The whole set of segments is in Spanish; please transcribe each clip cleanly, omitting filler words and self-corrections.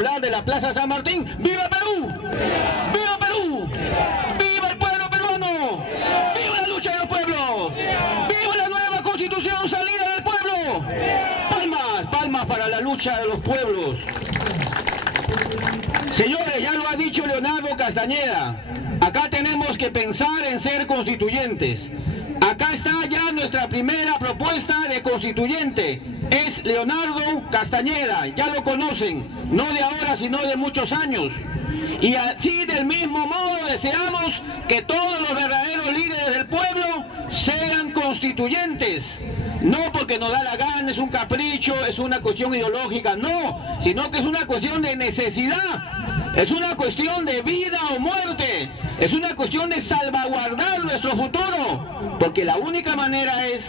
hablar de la Plaza San Martín. ¡Viva Perú! ¡Viva Perú! ¡Viva el pueblo peruano! ¡Viva la lucha de los pueblos! ¡Viva la nueva constitución salida del pueblo! ¡Palmas! ¡Palmas para la lucha de los pueblos! Señores, ya lo ha dicho Leonardo Castañeda, acá tenemos que pensar en ser constituyentes. Acá está ya nuestra primera propuesta de constituyente. Es Leonardo Castañeda, ya lo conocen, no de ahora sino de muchos años. Y así del mismo modo deseamos que todos los verdaderos líderes del pueblo sean constituyentes. No porque nos da la gana, es un capricho, es una cuestión ideológica, no, sino que es una cuestión de necesidad, es una cuestión de vida o muerte, es una cuestión de salvaguardar nuestro futuro, porque la única manera es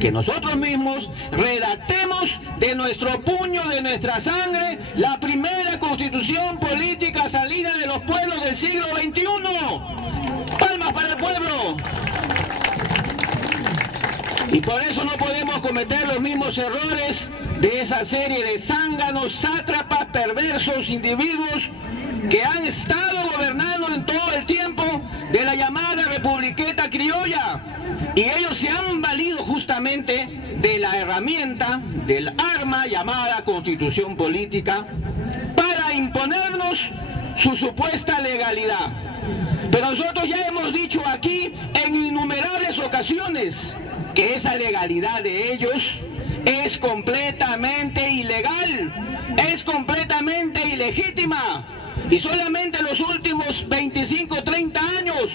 que nosotros mismos redactemos de nuestro puño, de nuestra sangre, la primera constitución política salida de los pueblos del siglo XXI. ¡Palmas para el pueblo! Y por eso no podemos cometer los mismos errores de esa serie de zánganos, sátrapas, perversos individuos que han estado gobernando en todo el tiempo de la llamada Republiqueta Criolla. Y ellos se han valido justamente de la herramienta, del arma llamada Constitución Política, para imponernos su supuesta legalidad. Pero nosotros ya hemos dicho aquí en innumerables ocasiones que esa legalidad de ellos es completamente ilegal, es completamente ilegítima. Y solamente en los últimos 25, 30 años,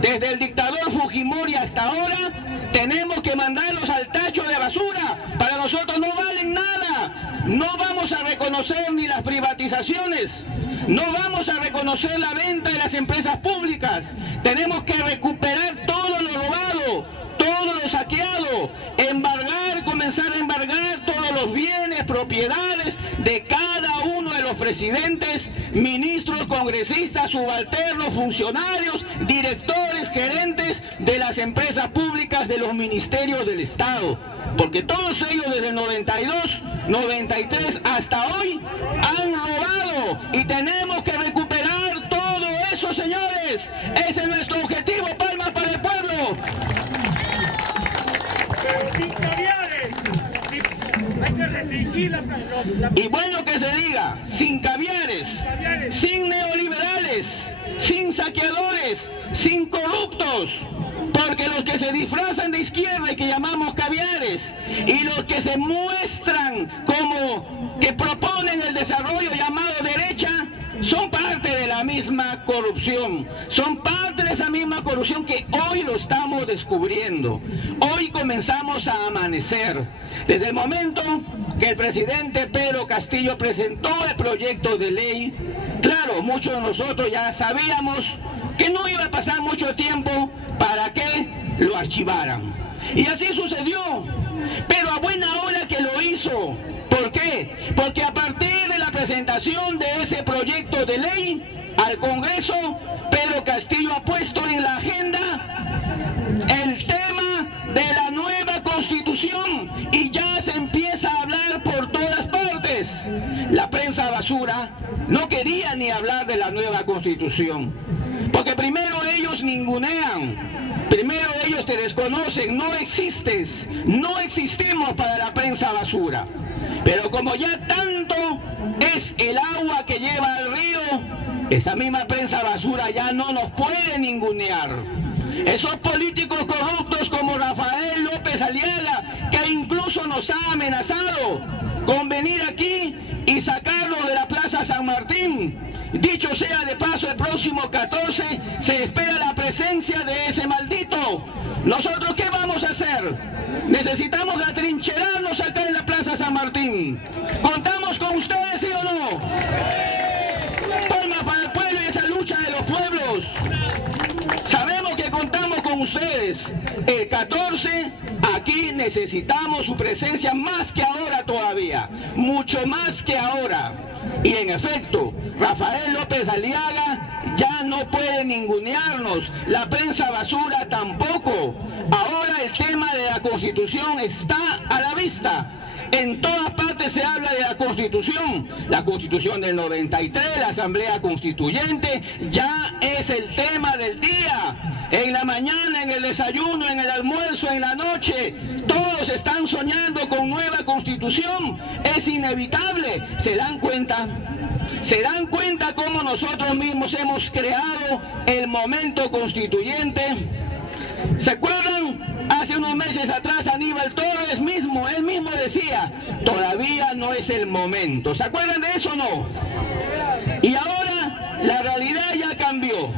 desde el dictador Fujimori hasta ahora, tenemos que mandarlos al tacho de basura. Para nosotros no valen nada. No vamos a reconocer ni las privatizaciones, no vamos a reconocer la venta de las empresas públicas. Tenemos que recuperar todo lo robado, todo lo saqueado, embargar, comenzar a embargar todos los bienes, propiedades de cada uno de los presidentes, ministros, congresistas, subalternos, funcionarios, directores, gerentes de las empresas públicas, de los ministerios del Estado. Porque todos ellos desde el 92, 93 hasta hoy han robado y tenemos que recuperar todo eso, señores. Ese es nuestro objetivo. Palmas para el pueblo. Sin caviares, hay que restringir la... Y bueno que se diga, sin caviares, sin neoliberales, sin saqueadores, sin corruptos, porque los que se disfrazan de izquierda y que llamamos caviares, y los que se muestran como que proponen el desarrollo llamado derecha, son parte de la misma corrupción, son parte de esa misma corrupción que hoy lo estamos descubriendo. Hoy comenzamos a amanecer. Desde el momento que el presidente Pedro Castillo presentó el proyecto de ley, claro, muchos de nosotros ya sabíamos que no iba a pasar mucho tiempo para que lo archivaran. Y así sucedió, pero a buena hora que lo hizo. ¿Por qué? Porque a partir de la presentación de ese proyecto de ley al Congreso, Pedro Castillo ha puesto en la agenda el tema de la nueva Constitución y ya se empieza a hablar por todas partes. La prensa basura no quería ni hablar de la nueva Constitución, porque primero ellos ningunean, primero ellos te desconocen, no existes, no existimos para la prensa basura. Pero como ya tanto es el agua que lleva al río, esa misma prensa basura ya no nos puede ningunear. Esos políticos corruptos como Rafael López Aliaga, que incluso nos ha amenazado con venir aquí y sacarlo de la Plaza San Martín. Dicho sea de paso, el próximo 14 se espera la presencia de ese maldito. ¿Nosotros qué vamos a hacer? Necesitamos atrincherarnos acá en la Plaza San Martín. ¿Contamos con ustedes, sí o no? Palmas para el pueblo y esa lucha de los pueblos. Sabemos que contamos con ustedes. El 14, aquí necesitamos su presencia más que ahora todavía. Mucho más que ahora. Y en efecto, Rafael López Aliaga ya no puede ningunearnos, la prensa basura tampoco. Ahora el tema de la Constitución está a la vista. En todas partes se habla de la Constitución del 93, la Asamblea Constituyente, ya es el tema del día. En la mañana, en el desayuno, en el almuerzo, en la noche, todos están soñando con nueva Constitución. Es inevitable. ¿Se dan cuenta? ¿Se dan cuenta cómo nosotros mismos hemos creado el momento constituyente? ¿Se acuerdan? Hace unos meses atrás Aníbal Torres mismo, él mismo decía, todavía no es el momento. ¿Se acuerdan de eso o no? Y ahora la realidad ya cambió.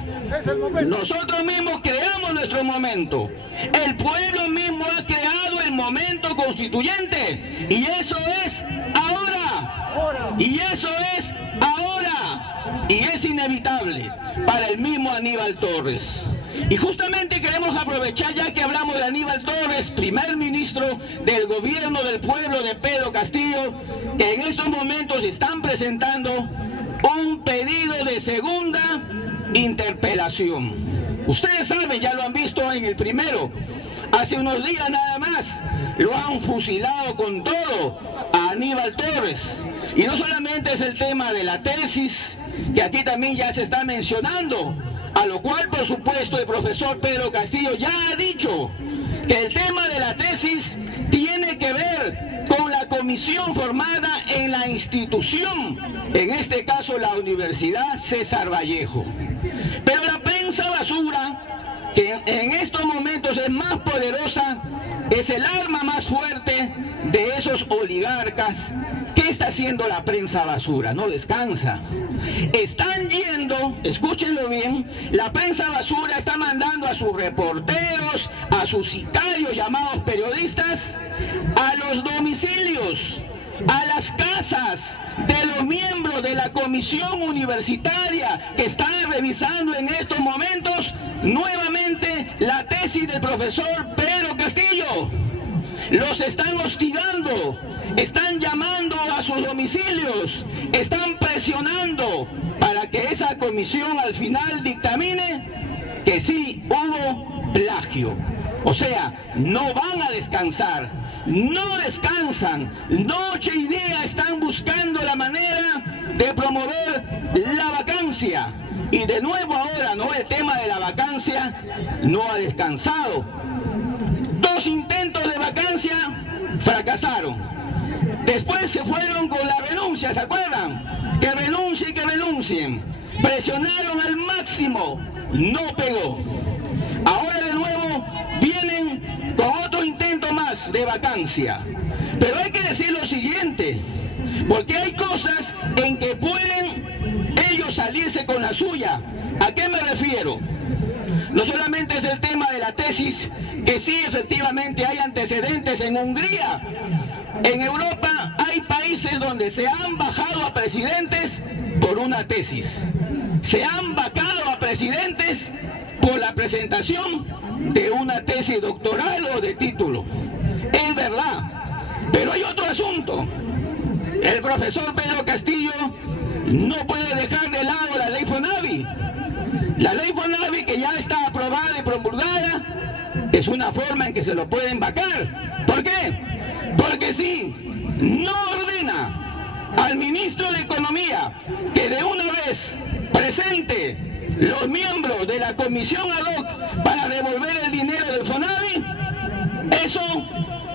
Nosotros mismos creamos nuestro momento. El pueblo mismo ha creado el momento constituyente. Y eso es ahora. Y eso es ahora. Y es inevitable para el mismo Aníbal Torres. Y justamente queremos aprovechar, ya que hablamos de Aníbal Torres, primer ministro del gobierno del pueblo de Pedro Castillo, que en estos momentos están presentando un pedido de segunda interpelación. Ustedes saben, ya lo han visto en el primero. Hace unos días nada más lo han fusilado con todo a Aníbal Torres. Y no solamente es el tema de la tesis, que aquí también ya se está mencionando, a lo cual, por supuesto, el profesor Pedro Castillo ya ha dicho que el tema de la tesis tiene que ver con la comisión formada en la institución, en este caso la Universidad César Vallejo. Pero la prensa basura, que en estos momentos es más poderosa, es el arma más fuerte de esos oligarcas. ¿Qué está haciendo la prensa basura? No descansa. Están yendo, escúchenlo bien, la prensa basura está mandando a sus reporteros, a sus sicarios llamados periodistas, a los domicilios, a las casas de los miembros de la comisión universitaria que están revisando en estos momentos nuevamente la tesis del profesor Pedro Castillo. Los están hostigando, están llamando a sus domicilios, están presionando para que esa comisión al final dictamine que sí hubo plagio. O sea, no van a descansar, no descansan, noche y día están buscando la manera de promover la vacancia. Y de nuevo ahora, ¿no? El tema de la vacancia no ha descansado. 2 intentos de vacancia fracasaron. Después se fueron con la renuncia, ¿se acuerdan? Que renuncien, que renuncien. Presionaron al máximo, no pegó. Ahora de nuevo vienen con otro intento más de vacancia. Pero hay que decir lo siguiente, porque hay cosas en que pueden ellos salirse con la suya. ¿A qué me refiero? No solamente es el tema de la tesis, que sí, efectivamente hay antecedentes en Hungría. En Europa hay países donde se han bajado a presidentes por una tesis. Se han vacado a presidentes por la presentación de una tesis doctoral o de título. Es verdad. Pero hay otro asunto. El profesor Pedro Castillo no puede dejar de lado la ley FONAVI. La ley FONAVI, que ya está aprobada y promulgada, es una forma en que se lo pueden vacar. ¿Por qué? Porque si no ordena al ministro de Economía que de una vez presente los miembros de la comisión ad hoc para devolver el dinero del FONAVI, eso,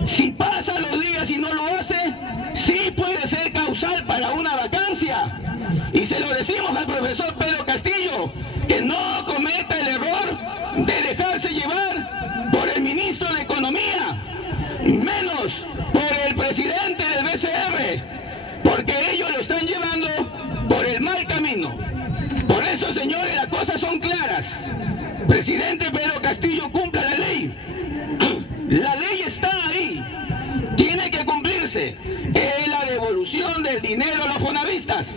si pasa los días y no lo hace, sí puede ser causal para una vacancia. Y se lo decimos al profesor Pedro Castillo, que no cometa el error de dejarse llevar por el ministro de Economía, menos por el presidente del BCR, porque ellos lo están llevando por el mal camino. Por eso, señores, las cosas son claras. Presidente Pedro Castillo, cumpla la ley. La ley está ahí, tiene que cumplirse. Es la devolución del dinero a los fonavistas.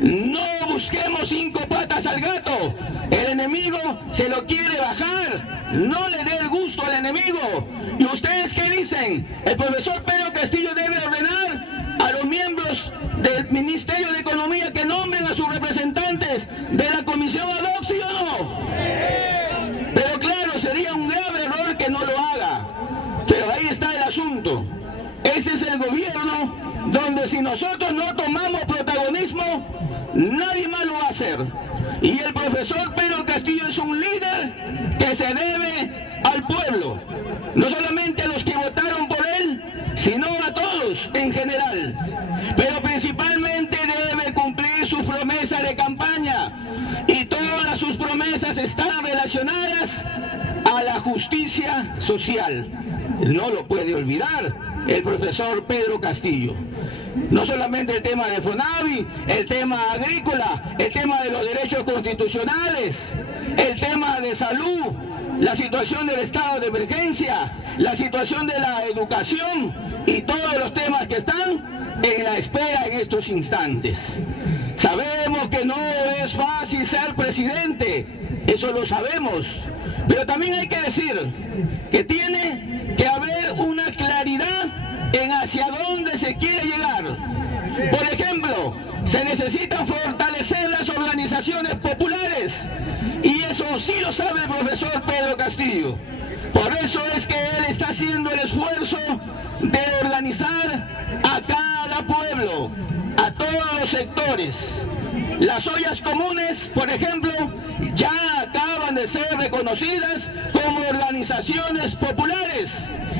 No busquemos 5 patas al gato. El enemigo se lo quiere bajar. No le dé el gusto al enemigo. ¿Y ustedes qué dicen? El profesor Pedro Castillo debe ordenar a los miembros del Ministerio de Economía que nombren a sus representantes de la comisión ad hoc, ¿sí o no? Pero claro, sería un grave error que no lo haga. Pero ahí está el asunto. Este es el gobierno nadie más lo va a hacer. Y el profesor Pedro Castillo es un líder que se debe al pueblo, no solamente a los que votaron por él, sino a todos en general. Pero principalmente debe cumplir sus promesas de campaña, y todas sus promesas están relacionadas a la justicia social. No lo puede olvidar el profesor Pedro Castillo. No solamente el tema de FONAVI, el tema agrícola, el tema de los derechos constitucionales, el tema de salud, la situación del estado de emergencia, la situación de la educación y todos los temas que están en la espera en estos instantes. Sabemos que no es fácil ser presidente, eso lo sabemos, pero también hay que decir que tiene que haber una claridad en hacia dónde se quiere llegar. Por ejemplo, se necesitan fortalecer las organizaciones populares, y eso sí lo sabe el profesor Pedro Castillo. Por eso es que él está haciendo el esfuerzo de organizar a cada pueblo, a todos los sectores. Las ollas comunes, por ejemplo, ya acaban de ser reconocidas como organizaciones populares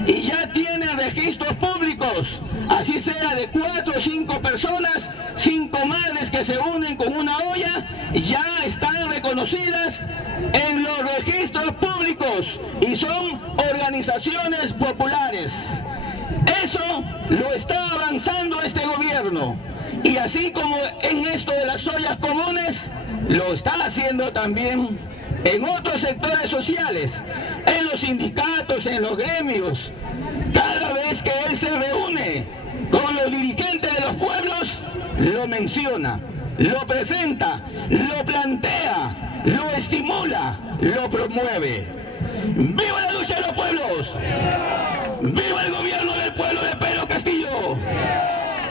y ya tienen registros públicos, así sea de 4 o 5 personas, 5 madres que se unen con una olla, ya están reconocidas en los registros públicos y son organizaciones populares. Eso lo está avanzando este gobierno, y así como en esto de las ollas comunes, lo está haciendo también en otros sectores sociales, en los sindicatos, en los gremios. Cada vez que él se reúne con los dirigentes de los pueblos, lo menciona, lo presenta, lo plantea, lo estimula, lo promueve. ¡Viva la lucha de los pueblos! ¡Viva el gobierno del pueblo de Pedro Castillo!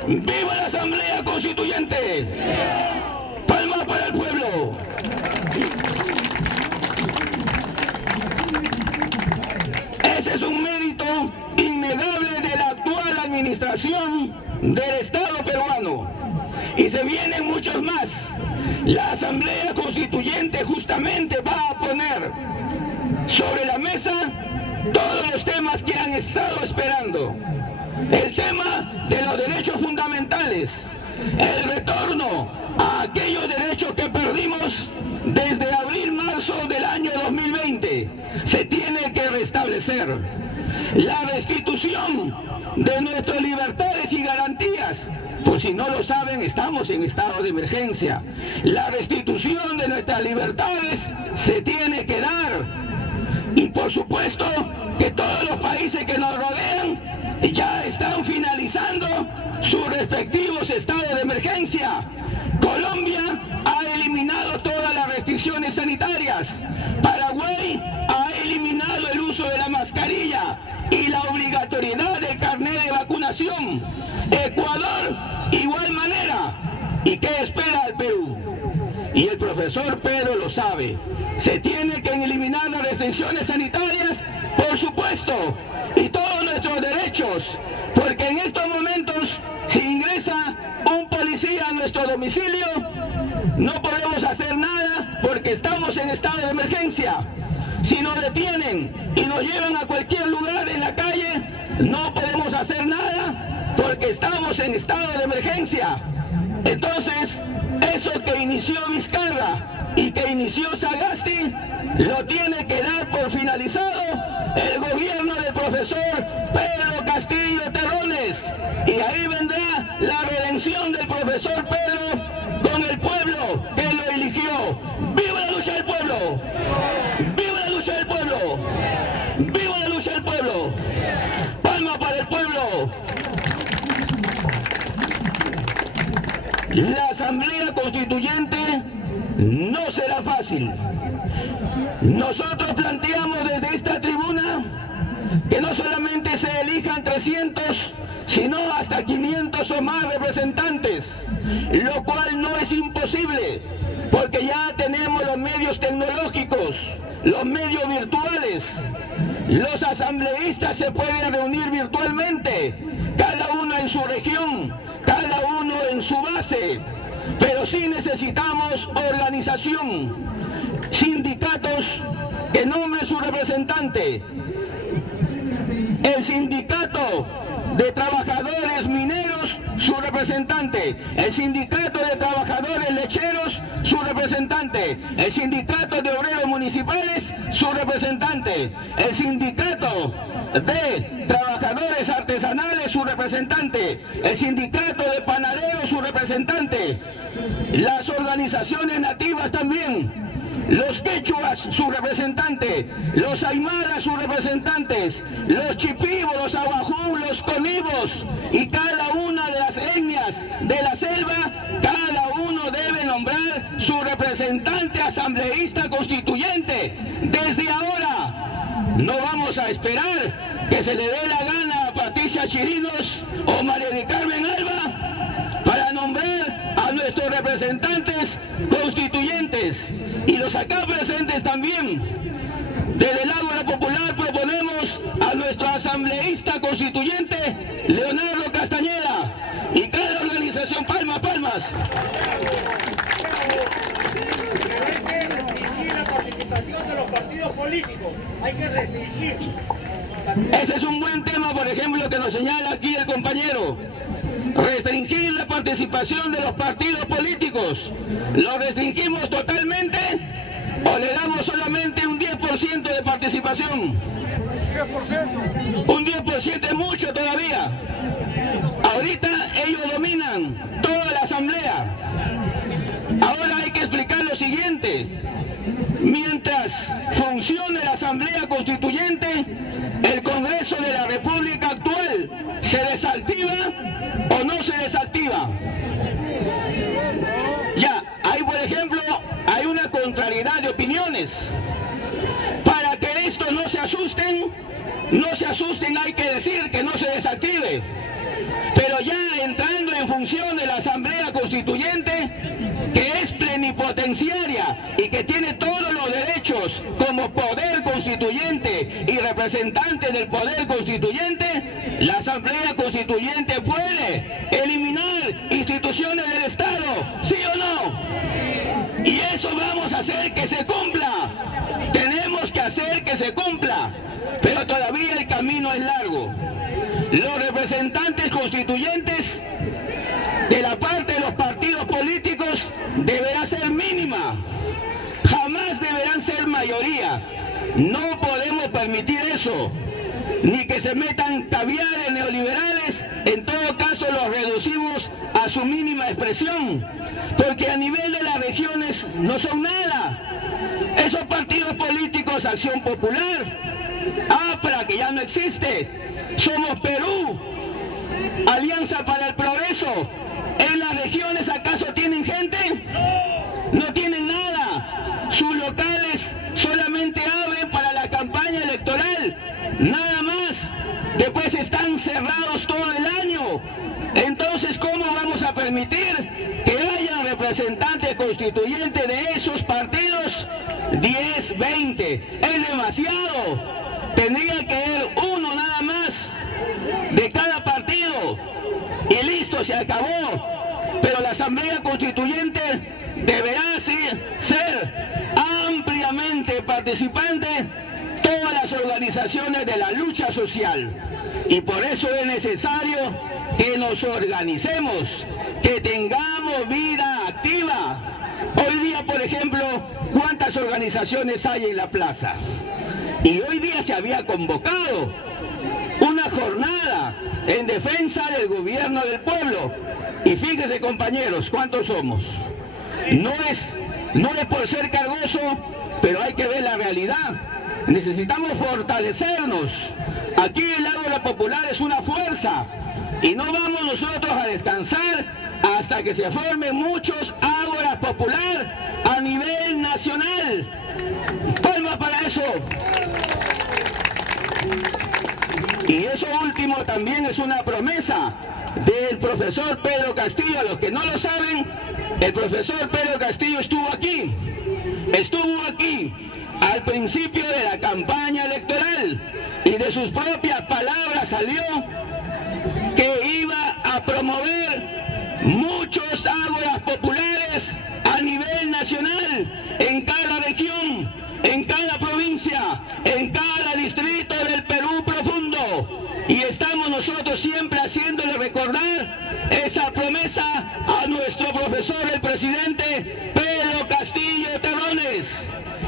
¡Viva la Asamblea Constituyente! ¡Palmas para el pueblo! Ese es un mérito innegable de la actual administración del Estado peruano. Y se vienen muchos más. La Asamblea Constituyente justamente va a poner sobre la mesa todos los temas que han estado esperando. El tema de los derechos fundamentales, el retorno a aquellos derechos que perdimos desde abril-marzo del año 2020, se tiene que restablecer. La restitución de nuestras libertades y garantías, por si no lo saben, estamos en estado de emergencia. La restitución de nuestras libertades se tiene que dar. Y por supuesto que todos los países que nos rodean ya están finalizando sus respectivos estados de emergencia. Colombia ha eliminado todas las restricciones sanitarias. Paraguay ha eliminado el uso de la mascarilla y la obligatoriedad del carnet de vacunación. Ecuador, igual manera. ¿Y qué espera el Perú? Y el profesor Pedro lo sabe. Se tiene que eliminar las restricciones sanitarias, por supuesto, y todos nuestros derechos, porque en estos momentos, si ingresa un policía a nuestro domicilio, no podemos hacer nada porque estamos en estado de emergencia. Si nos detienen y nos llevan a cualquier lugar en la calle, no podemos hacer nada porque estamos en estado de emergencia. Entonces, eso que inició Vizcarra y que inició Sagasti, lo tiene que dar por finalizado el gobierno del profesor Pedro Castillo Terrones. Y ahí vendrá la redención del profesor Pedro con el pueblo que lo eligió. ¡Viva la lucha del pueblo! ¡Viva la lucha del pueblo! ¡Viva la lucha del pueblo! ¡Palma para el pueblo! La Asamblea Constituyente no será fácil. Nosotros planteamos desde esta tribuna que no solamente se elijan 300, sino hasta 500 o más representantes, lo cual no es imposible, porque ya tenemos los medios tecnológicos, los medios virtuales. Los asambleístas se pueden reunir virtualmente, cada uno en su región, cada uno en su base. pero sí necesitamos organización, sindicatos que nombren su representante. El sindicato de trabajadores mineros, su representante. El sindicato de trabajadores lecheros, su representante. El sindicato de obreros municipales, su representante. El sindicato de trabajadores artesanales, su representante. El sindicato de panaderos, su representante. Las organizaciones nativas también. Los quechuas, su representante, los aymaras, sus representantes, los chipibos, los abajú, los conibos y cada una de las etnias de la selva, cada uno debe nombrar su representante asambleísta constituyente. Desde ahora no vamos a esperar que se le dé la gana a Patricia Chirinos o María de Carmen Alba para nombrar a nuestros representantes constituyentes. Y los acá presentes también, desde el Ágora Popular proponemos a nuestro asambleísta constituyente, Leonardo Castañeda, y cada organización, palmas. Pero hay que restringir la participación de los partidos políticos, hay que restringir. Ese es un buen tema, por ejemplo, que nos señala aquí el compañero. Restringir la participación de los partidos políticos. ¿Lo restringimos totalmente o le damos solamente un 10% de participación? 10%. Un 10% es mucho todavía. Ahorita ellos dominan toda la asamblea. Ahora hay que explicar lo siguiente. Mientras funcione la Asamblea Constituyente, el Congreso de la República actual se desactiva o no se desactiva. Ya, hay por ejemplo, hay una contrariedad de opiniones. Para que esto no se asusten, hay que decir que no se desactive. Pero ya entrando en función de la Asamblea Constituyente, que es plenipotenciaria y que tiene todos los derechos como poder constituyente y representante del poder constituyente, la Asamblea Constituyente puede eliminar instituciones del Estado, ¿sí o no? Y eso vamos a hacer que se cumpla. Tenemos que hacer que se cumpla, pero todavía el camino es largo. Los representantes constituyentes de la parte de los partidos políticos deberá ser mínima, jamás deberán ser mayoría. No podemos permitir eso, ni que se metan caviares neoliberales. En todo caso los reducimos a su mínima expresión, porque a nivel de las regiones no son nada. Esos partidos políticos, Acción Popular, APRA, que ya no existe, Somos Perú, Alianza para el Progreso, ¿en las regiones acaso tienen gente? No tienen nada. Sus locales solamente abren para la campaña electoral, nada más. Después están cerrados todo el año. Entonces, ¿cómo vamos a permitir que haya representantes constituyentes de esos partidos? 10, 20, es demasiado. Tendría que haber uno nada más de cada partido y listo, se acabó. Pero la Asamblea Constituyente deberá ser ampliamente participante todas las organizaciones de la lucha social. Y por eso es necesario que nos organicemos, que tengamos vida activa. Hoy día, por ejemplo, ¿cuántas organizaciones hay en la plaza? Y hoy día se había convocado una jornada en defensa del gobierno del pueblo. Y fíjense, compañeros, ¿cuántos somos? No es por ser cargoso, pero hay que ver la realidad. Necesitamos fortalecernos. Aquí el Ágora Popular es una fuerza y no vamos nosotros a descansar hasta que se formen muchos Ágoras Popular a nivel nacional. Palmas para eso. Y eso último también es una promesa del profesor Pedro Castillo. A los que no lo saben, el profesor Pedro Castillo estuvo aquí al principio de la campaña electoral y de sus propias palabras salió que iba a promover muchos ágoras populares a nivel nacional, en cada región, en cada provincia, en cada distrito del Perú profundo. Y estamos nosotros siempre haciéndole recordar esa promesa a nuestro profesor, el presidente Pedro Castillo Terrones.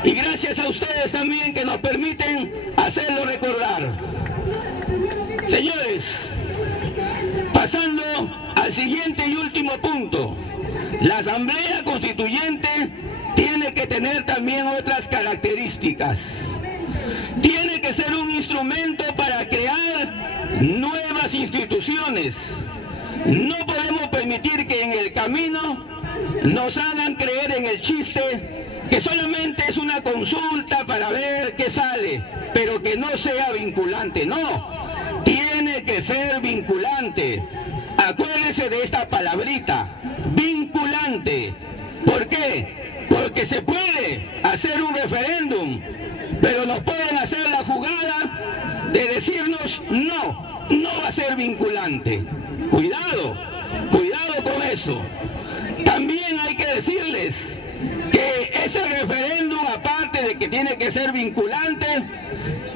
Y gracias a ustedes también que nos permiten hacerlo recordar. Señores, pasando al siguiente y último punto, la Asamblea Constituyente tiene que tener también otras características. Tiene que ser un instrumento para crear nuevas instituciones. No podemos permitir que en el camino nos hagan creer en el chiste que solamente es una consulta para ver qué sale, pero que no sea vinculante. No, tiene que ser vinculante. Acuérdense de esta palabrita, vinculante. ¿Por qué? Porque se puede hacer un referéndum, pero nos pueden hacer la jugada de decirnos no, no va a ser vinculante. Cuidado, cuidado con eso. También hay que decirles que ese referéndum, aparte de que tiene que ser vinculante,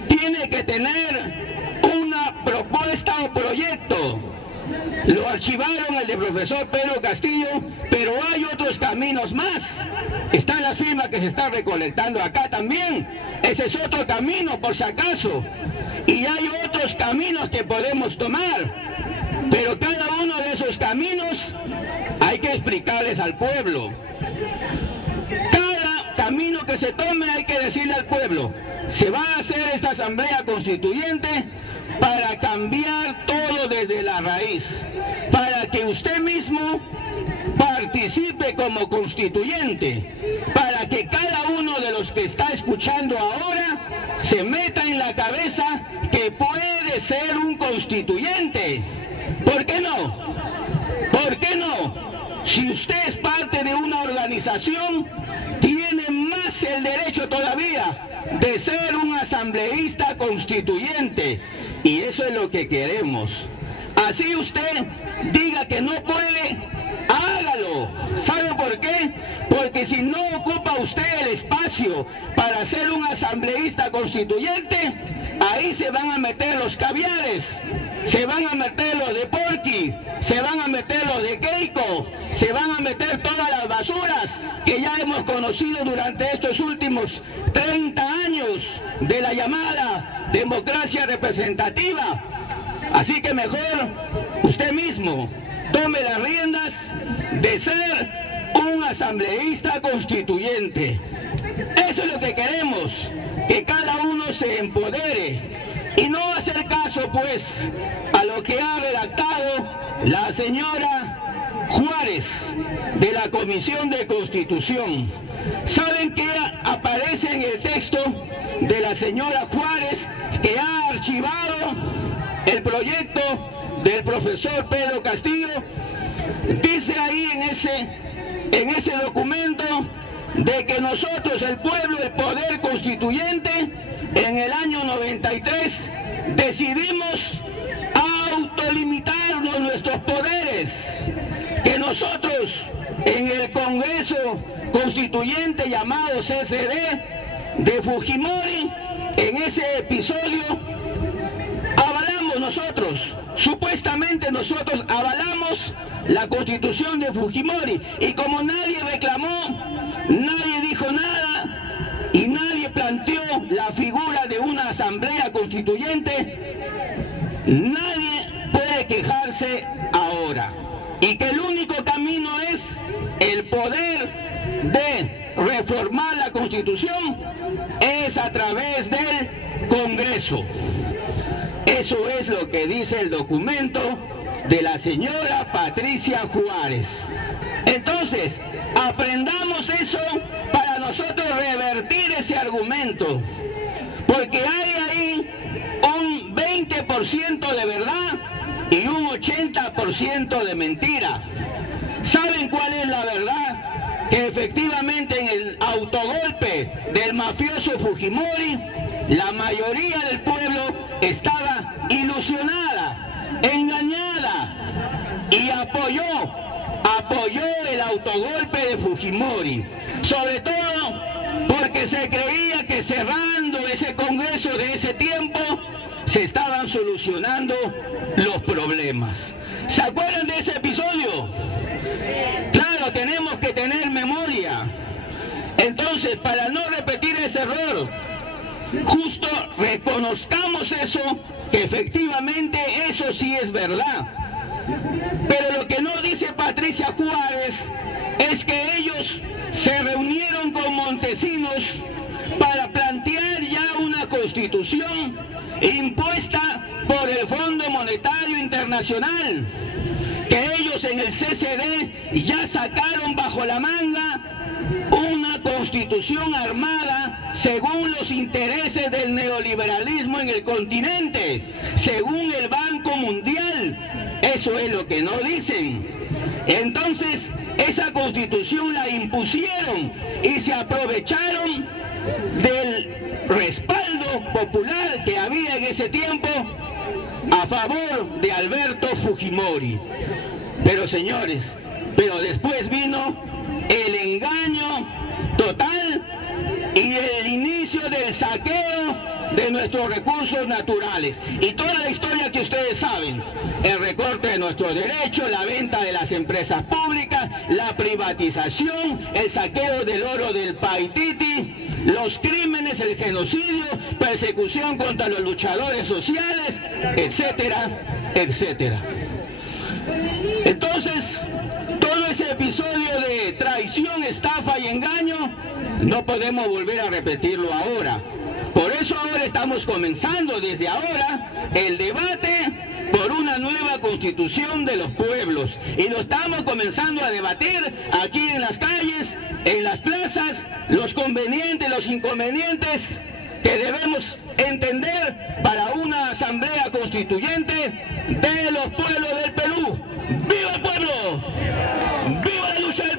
tiene que tener una propuesta o proyecto. Lo archivaron el de profesor Pedro Castillo, pero hay otros caminos más. Está la firma que se está recolectando acá también. Ese es otro camino, por si acaso. Y hay otros caminos que podemos tomar. Pero cada uno de esos caminos hay que explicarles al pueblo. Cada camino que se tome hay que decirle al pueblo: se va a hacer esta asamblea constituyente para cambiar todo desde la raíz, para que usted mismo participe como constituyente, para que cada uno de los que está escuchando ahora se meta en la cabeza que puede ser un constituyente. ¿Por qué no? ¿Por qué no? Si usted es parte de una organización, tiene más el derecho todavía de ser un asambleísta constituyente. Y eso es lo que queremos. Así usted diga que no puede, hágalo. ¿Sabe por qué? Porque si no ocupa usted el espacio para ser un asambleísta constituyente, ahí se van a meter los caviares, se van a meter los de Porky, se van a meter los de Keiko, se van a meter todas las basuras que ya hemos conocido durante estos últimos 30 años de la llamada democracia representativa. Así que mejor usted mismo tome las riendas de ser un asambleísta constituyente. Eso es lo que queremos, que cada uno se empodere y no hacer caso pues a lo que ha redactado la señora Juárez de la Comisión de Constitución. ¿Saben qué aparece en el texto de la señora Juárez, que ha archivado el proyecto del profesor Pedro Castillo? Dice ahí en ese documento de que nosotros, el pueblo, el poder constituyente, en el año 93 decidimos autolimitarnos nuestros poderes, que nosotros en el Congreso Constituyente llamado CCD de Fujimori, en ese episodio avalamos nosotros, supuestamente nosotros avalamos la Constitución de Fujimori, y como nadie reclamó, nadie dijo nada y nadie planteó la figura de una asamblea constituyente, nadie puede quejarse ahora. Y que el único camino es el poder de reformar la Constitución, es a través del Congreso. Eso es lo que dice el documento de la señora Patricia Juárez. Entonces, aprendamos eso para nosotros revertir ese argumento, porque hay ahí un 20% de verdad y un 80% de mentira. ¿Saben cuál es la verdad? Que efectivamente en el autogolpe del mafioso Fujimori, la mayoría del pueblo estaba ilusionada, engañada, y apoyó apoyó el autogolpe de Fujimori, sobre todo porque se creía que cerrando ese Congreso de ese tiempo se estaban solucionando los problemas. ¿Se acuerdan de ese episodio? Claro, tenemos que tener memoria. Entonces, para no repetir ese error, justo reconozcamos eso, que efectivamente eso sí es verdad. Pero lo que no dice Patricia Juárez es que ellos se reunieron con Montesinos para plantear ya una constitución impuesta por el Fondo Monetario Internacional, que ellos en el CCD ya sacaron bajo la manga una constitución armada según los intereses del neoliberalismo en el continente, según el Banco Mundial. Eso es lo que no dicen. Entonces, esa constitución la impusieron y se aprovecharon del respaldo popular que había en ese tiempo a favor de Alberto Fujimori. Pero señores, después vino el engaño total y el inicio del saqueo de nuestros recursos naturales y toda la historia que ustedes saben: el recorte de nuestros derechos, la venta de las empresas públicas, la privatización, el saqueo del oro del Paititi, los crímenes, el genocidio, persecución contra los luchadores sociales, etcétera, etcétera. Entonces, todo ese episodio de traición, estafa y engaño no podemos volver a repetirlo ahora. Por eso ahora estamos comenzando desde ahora el debate por una nueva constitución de los pueblos. Y lo estamos comenzando a debatir aquí en las calles, en las plazas, los convenientes, los inconvenientes que debemos entender para una asamblea constituyente de los pueblos del Perú.